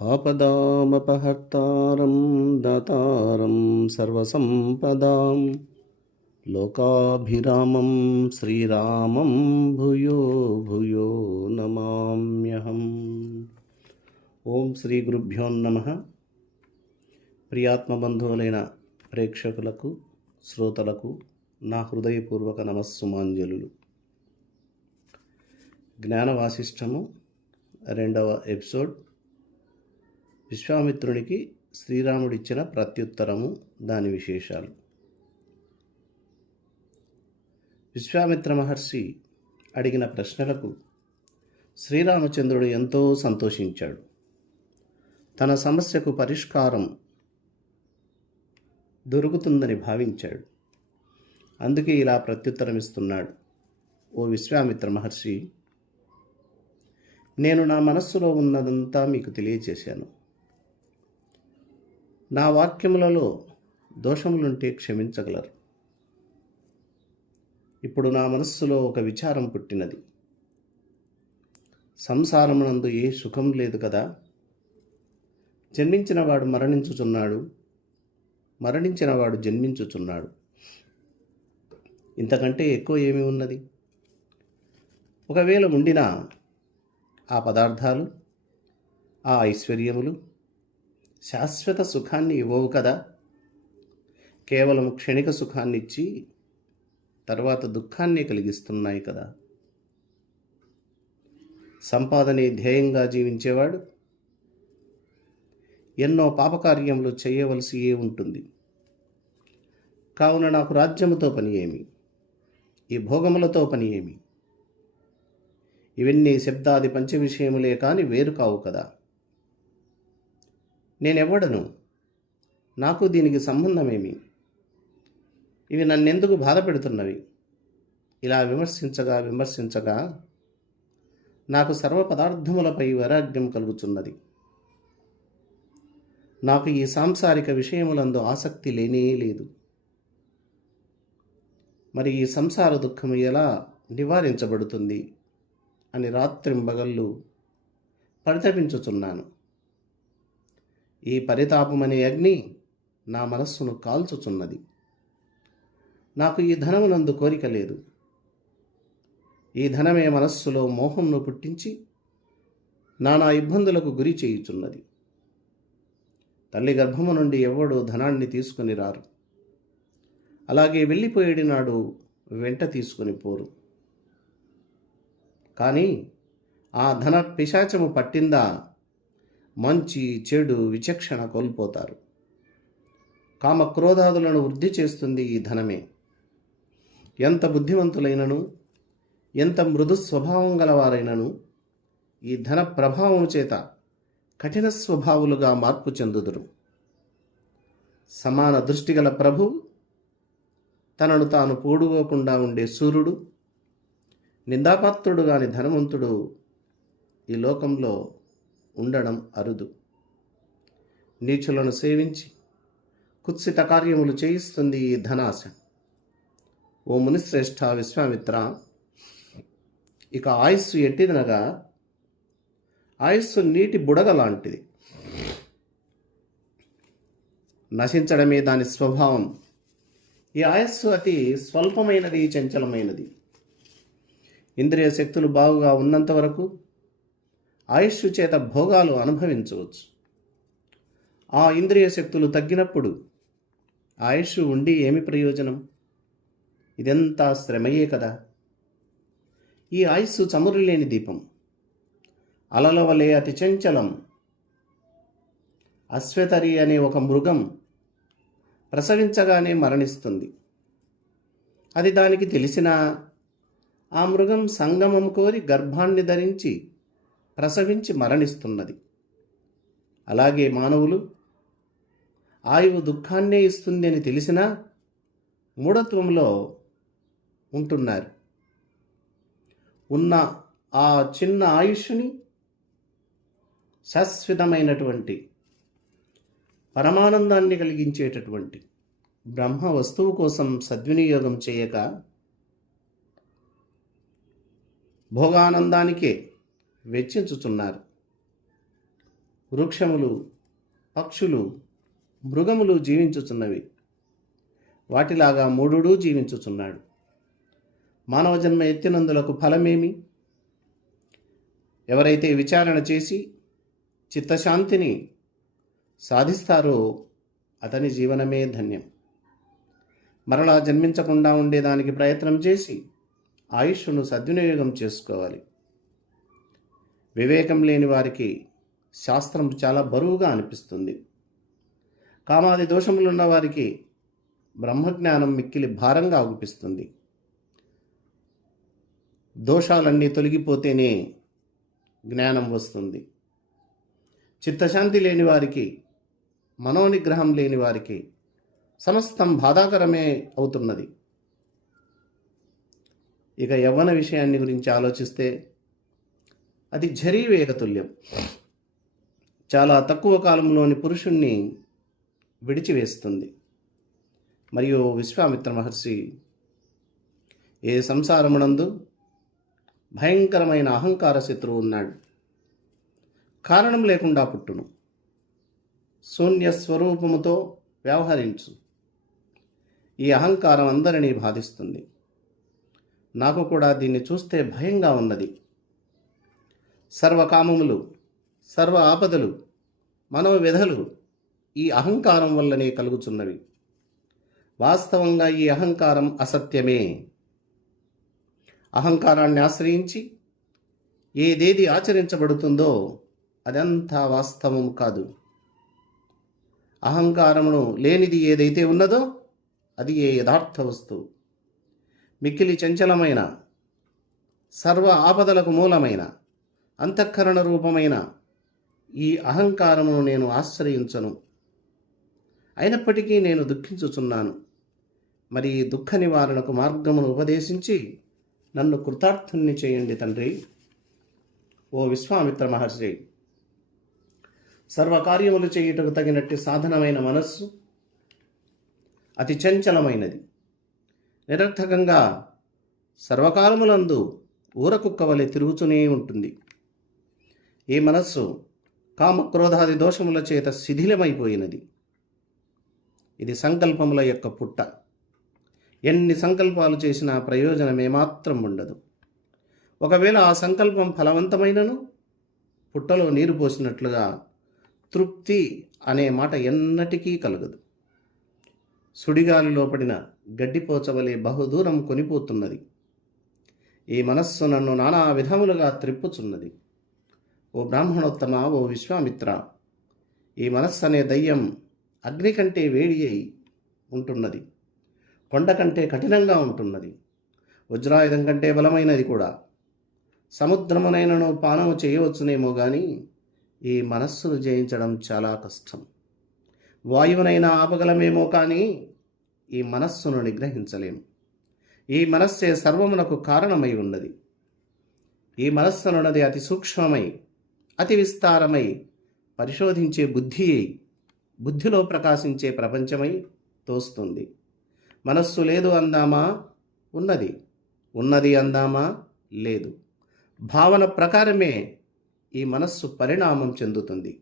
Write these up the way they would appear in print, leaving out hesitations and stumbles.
ఆపదామపహర్తారం దాతారం సర్వసంపదాం లోకాభిరామం శ్రీరామం భూయో భూయో నమామ్యహం. ఓం శ్రీ గురుభ్యో నమః. ప్రియాత్మబంధువులైన ప్రేక్షకులకు, శ్రోతలకు నా హృదయపూర్వక నమస్సుమాంజలులు. జ్ఞానవాసిష్టము 2వ ఎపిసోడ్. విశ్వామిత్రునికి శ్రీరాముడిచ్చిన ప్రత్యుత్తరము, దాని విశేషాలు. విశ్వామిత్ర మహర్షి అడిగిన ప్రశ్నలకు శ్రీరామచంద్రుడు ఎంతో సంతోషించాడు. తన సమస్యకు పరిష్కారం దొరుకుతుందని భావించాడు. అందుకే ఇలా ప్రత్యుత్తరం ఇస్తున్నాడు. ఓ విశ్వామిత్ర మహర్షి, నేను నా మనస్సులో ఉన్నదంతా మీకు తెలియచేశాను. నా వాక్యములలో దోషములుంటే క్షమించగలరు. ఇప్పుడు నా మనస్సులో ఒక విచారం పుట్టినది. సంసారమునందు ఏ సుఖం లేదు కదా. జన్మించినవాడు మరణించుచున్నాడు, మరణించినవాడు జన్మించుచున్నాడు. ఇంతకంటే ఎక్కువ ఏమి ఉన్నది? ఒకవేళ ఉండినా ఆ పదార్థాలు, ఆ ఐశ్వర్యములు శాశ్వత సుఖాన్ని ఇవ్వవు కదా. కేవలం క్షణిక సుఖాన్ని ఇచ్చి తర్వాత దుఃఖాన్ని కలిగిస్తున్నాయి కదా. సంపాదనే ధ్యేయంగా జీవించేవాడు ఎన్నో పాపకార్యములు చేయవలసి ఉంటుంది. కావున నాకు రాజ్యముతో పని ఏమి, ఈ భోగములతో పని ఏమి? ఇవన్నీ శబ్దాది పంచ విషయములే కాని వేరు కావు కదా. నేనెవ్వడను? నాకు దీనికి సంబంధమేమి? ఇవి నన్నెందుకు బాధ పెడుతున్నవి? ఇలా విమర్శించగా నాకు సర్వ పదార్థములపై వైరాగ్యం కలుగుతున్నది. నాకు ఈ సాంసారిక విషయములందు ఆసక్తి లేనే లేదు. మరి ఈ సంసార దుఃఖము ఎలా నివారించబడుతుంది అని రాత్రింబగళ్ళు పరితపించుచున్నాను. ఈ పరితాపమనే అగ్ని నా మనస్సును కాల్చుచున్నది. నాకు ఈ ధనమునందు కోరిక లేదు. ఈ ధనమే మనస్సులో మోహంను పుట్టించి నానా ఇబ్బందులకు గురి చేయుచున్నది. తల్లి గర్భము నుండి ఎవడూ ధనాన్ని తీసుకుని రారు. అలాగే వెళ్ళిపోయేడి నాడు వెంట తీసుకుని పోరు. కానీ ఆ ధన పిశాచము పట్టిందా మంచి చెడు విచక్షణ కోల్పోతారు. కామక్రోధాదులను వృద్ధి చేస్తుంది ఈ ధనమే. ఎంత బుద్ధిమంతులైనను, ఎంత మృదు స్వభావం గలవారైనను ఈ ధన ప్రభావం చేత కఠిన స్వభావులుగా మార్పు చెందుదురు. సమాన దృష్టి గల ప్రభు, తనను తాను పోడుకోకుండా ఉండే సూర్యుడు, నిందాపాత్రుడు గాని ధనవంతుడు ఈ లోకంలో ఉండడం అరుదు. నీచులను సేవించి కుత్సిత కార్యములు చేయిస్తుంది ఈ ధనాశ. ఓ మునిశ్రేష్ఠ విశ్వామిత్ర, ఇక ఆయుస్సు ఎట్టిదనగా ఆయుస్సు నీటి బుడగ లాంటిది. నశించడమే దాని స్వభావం. ఈ ఆయుస్సు అతి స్వల్పమైనది, చంచలమైనది. ఇంద్రియ శక్తులు బాగుగా ఉన్నంత వరకు ఆయుష్ చేత భోగాలు అనుభవించవచ్చు. ఆ ఇంద్రియ శక్తులు తగ్గినప్పుడు ఆయుష్ ఉండి ఏమి ప్రయోజనం? ఇదంతా శ్రమయే కదా. ఈ ఆయుస్సు చమురు లేని దీపం, అలల వలె అతి చంచలం. అశ్వతరి అనే ఒక మృగం ప్రసవించగానే మరణిస్తుంది. అది దానికి తెలిసినా ఆ మృగం సంగమం కోరి గర్భాన్ని ధరించి ప్రసవించి మరణిస్తున్నది. అలాగే మానవులు ఆయువు దుఃఖాన్నే ఇస్తుంది అని తెలిసినా మూఢత్వంలో ఉంటున్నారు. ఉన్న ఆ చిన్న ఆయుష్ని శాశ్వతమైనటువంటి పరమానందాన్ని కలిగించేటటువంటి బ్రహ్మ వస్తువు కోసం సద్వినియోగం చేయక భోగానందానికే వెచ్చించుచున్నారు. వృక్షములు, పక్షులు, మృగములు జీవించుచున్నవి. వాటిలాగా మూఢుడు జీవించుచున్నాడు. మానవ జన్మ ఎత్తినందులకు ఫలమేమి? ఎవరైతే విచారణ చేసి చిత్తశాంతిని సాధిస్తారో అతని జీవనమే ధన్యం. మరలా జన్మించకుండా ఉండేదానికి ప్రయత్నం చేసి ఆయుష్ను సద్వినియోగం చేసుకోవాలి. వివేకం లేని వారికి శాస్త్రం చాలా బరువుగా అనిపిస్తుంది. కామాది దోషములున్న వారికి బ్రహ్మజ్ఞానం మిక్కిలి భారంగా అనిపిస్తుంది. దోషాలన్నీ తొలగిపోతేనే జ్ఞానం వస్తుంది. చిత్తశాంతి లేని వారికి, మనోనిగ్రహం లేని వారికి సమస్తం బాధాకరమే అవుతున్నది. ఇక యవ్వన విషయాన్ని గురించి ఆలోచిస్తే అది ఝరీవేగతుల్యం. చాలా తక్కువ కాలంలోని పురుషుణ్ణి విడిచివేస్తుంది. మరియు విశ్వామిత్ర మహర్షి ఏ సంసారమునందు భయంకరమైన అహంకార శత్రువు ఉన్నాడు. కారణం లేకుండా పుట్టును. శూన్య స్వరూపముతో వ్యవహరించు. ఈ అహంకారం అందరినీ బాధిస్తుంది. నాకు కూడా దీన్ని చూస్తే భయంగా ఉన్నది. సర్వకామములు, సర్వ ఆపదలు, మనోవ్యధలు ఈ అహంకారం వల్లనే కలుగుచున్నవి. వాస్తవంగా ఈ అహంకారం అసత్యమే. అహంకారాన్ని ఆశ్రయించి ఏదేది ఆచరించబడుతుందో అదంతా వాస్తవం కాదు. అహంకారమును లేనిది ఏదైతే ఉన్నదో అది ఏ యథార్థ వస్తువు. మిక్కిలి చంచలమైన, సర్వ ఆపదలకు మూలమైన, అంతఃకరణ రూపమైన ఈ అహంకారమును నేను ఆశ్రయించను. అయినప్పటికీ నేను దుఃఖించుచున్నాను. మరి దుఃఖ నివారణకు మార్గమును ఉపదేశించి నన్ను కృతార్థుణ్ణి చేయండి తండ్రి. ఓ విశ్వామిత్ర మహర్షి, సర్వకార్యములు చేయుటకు తగినట్టు సాధనమైన మనస్సు అతి చంచలమైనది. నిరర్థకంగా సర్వకాలములందు ఊరకుక్క వలె తిరుగుతూనే ఉంటుంది. ఈ మనస్సు కామక్రోధాది దోషముల చేత శిథిలమైపోయినది. ఇది సంకల్పముల యొక్క పుట్ట. ఎన్ని సంకల్పాలు చేసినా ప్రయోజనం ఏమాత్రం ఉండదు. ఒకవేళ ఆ సంకల్పం ఫలవంతమైనను పుట్టలో నీరు పోసినట్లుగా తృప్తి అనే మాట ఎన్నటికీ కలగదు. సుడిగాలిలో పడిన గడ్డిపోచవలే బహుదూరం కొనిపోతున్నది. ఈ మనస్సు నన్ను నానా విధములుగా త్రిప్పుచున్నది. ఓ బ్రాహ్మణోత్తమ, ఓ విశ్వామిత్ర, ఈ మనస్సు అనే దయ్యం అగ్ని కంటే వేడి అయి ఉంటున్నది. కొండ కంటే కఠినంగా ఉంటున్నది. వజ్రాయుధం కంటే బలమైనది కూడా. సముద్రమునైనను పానము చేయవచ్చునేమో కానీ ఈ మనస్సును జయించడం చాలా కష్టం. వాయువునైనా ఆపగలమేమో కానీ ఈ మనస్సును నిగ్రహించలేము. ఈ మనస్సే సర్వమునకు కారణమై ఉన్నది. ఈ మనస్సునున్నది అతి సూక్ష్మమై, అతి విస్తారమై, పరిశోధించే బుద్ధి, బుద్ధిలో ప్రకాశించే ప్రపంచమై తోస్తుంది. మనస్సు లేదు అందామా, ఉన్నది. ఉన్నది అందామా, లేదు. భావన ప్రకారమే ఈ మనస్సు పరిణామం చెందుతుంది.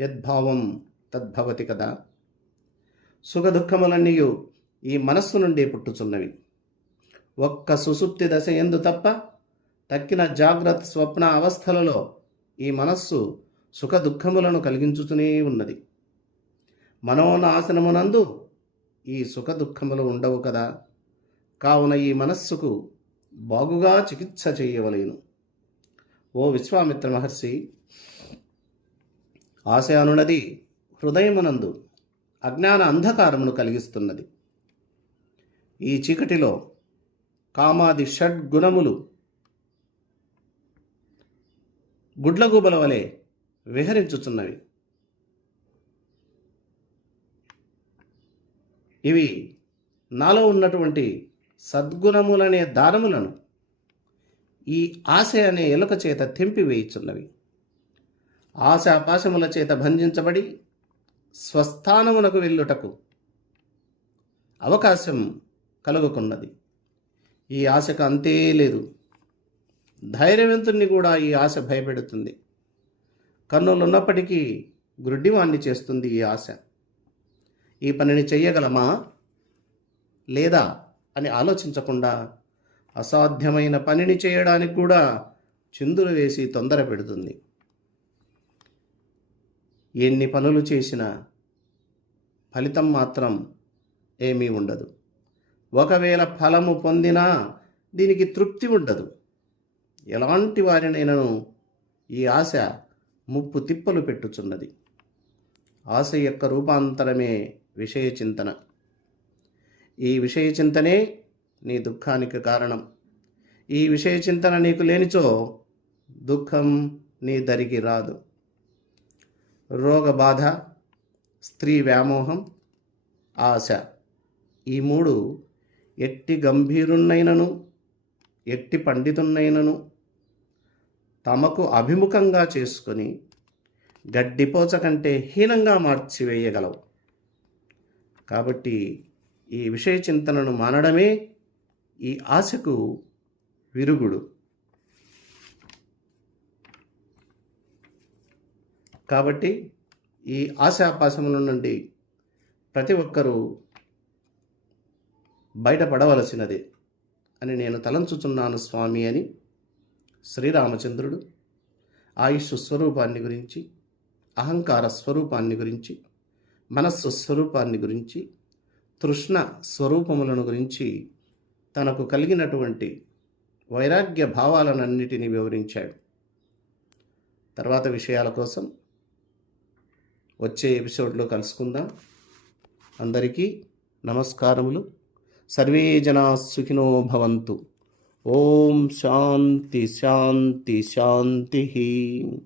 యద్భావం తద్భవతి కదా. సుఖ దుఃఖములన్నీ ఈ మనస్సు నుండి పుట్టుచున్నవి. ఒక్క సుసుప్తి దశ ఎందు తప్ప తక్కిన జాగ్రత్త స్వప్న అవస్థలలో ఈ మనస్సు సుఖ దుఃఖములను కలిగించుతూనే ఉన్నది. మనోనాశనమునందు ఈ సుఖ దుఃఖములు ఉండవు కదా. కావున ఈ మనస్సుకు బాగుగా చికిత్స చేయవలేను. ఓ విశ్వామిత్ర మహర్షి, ఆశ అనున్నది హృదయమునందు అజ్ఞాన అంధకారమును కలిగిస్తున్నది. ఈ చీకటిలో కామాది షడ్గుణములు గుడ్లగూబల వలె విహరించుచున్నవి. ఇవి నాలో ఉన్నటువంటి సద్గుణములనే దారములను ఈ ఆశ అనే ఎలుక చేత తెంపివేయుచున్నవి. ఆశాపాశముల చేత బంధించబడి స్వస్థానమునకు వెళ్ళుటకు అవకాశం కలుగుకున్నది. ఈ ఆశకు అంతే లేదు. ధైర్యవంతుణ్ణి కూడా ఈ ఆశ భయపెడుతుంది. కన్నులున్నప్పటికీ గ్రుడ్డివాణ్ణి చేస్తుంది ఈ ఆశ. ఈ పనిని చెయ్యగలమా లేదా అని ఆలోచించకుండా అసాధ్యమైన పనిని చేయడానికి కూడా చిందులు వేసి తొందర పెడుతుంది. ఎన్ని పనులు చేసినా ఫలితం మాత్రం ఏమీ ఉండదు. ఒకవేళ ఫలము పొందినా దీనికి తృప్తి ఉండదు. ఎలాంటి వారినైనాను ఈ ఆశ ముప్పు తిప్పలు పెట్టుచున్నది. ఆశ యొక్క రూపాంతరమే విషయ చింతన. ఈ విషయ చింతనే నీ దుఃఖానికి కారణం. ఈ విషయ చింతన నీకు లేనిచో దుఃఖం నీ దరికి రాదు. రోగబాధ, స్త్రీ వ్యామోహం, ఆశ, ఈ మూడు ఎట్టి గంభీరున్నైనను ఎట్టి పండితున్నైనను తమకు అభిముఖంగా చేసుకొని గడ్డిపోచ కంటే హీనంగా మార్చివేయగలవు. కాబట్టి ఈ విషయ చింతనను మానడమే ఈ ఆశకు విరుగుడు. కాబట్టి ఈ ఆశాపాశముల నుండి ప్రతి ఒక్కరూ బయటపడవలసినదే అని నేను తలంచుచున్నాను స్వామి అని శ్రీరామచంద్రుడు ఆయుష్ స్వరూపాన్ని గురించి, అహంకార స్వరూపాన్ని గురించి, మనస్సు స్వరూపాన్ని గురించి, తృష్ణ స్వరూపములను గురించి తనకు కలిగినటువంటి వైరాగ్య భావాలనన్నిటినీ వివరించాడు. తర్వాత విషయాల కోసం వచ్చే ఎపిసోడ్లో కలుసుకుందాం. అందరికీ నమస్కారములు. సర్వే జనా సుఖినో భవంతు. ఓం శాంతి శాంతి శాంతి.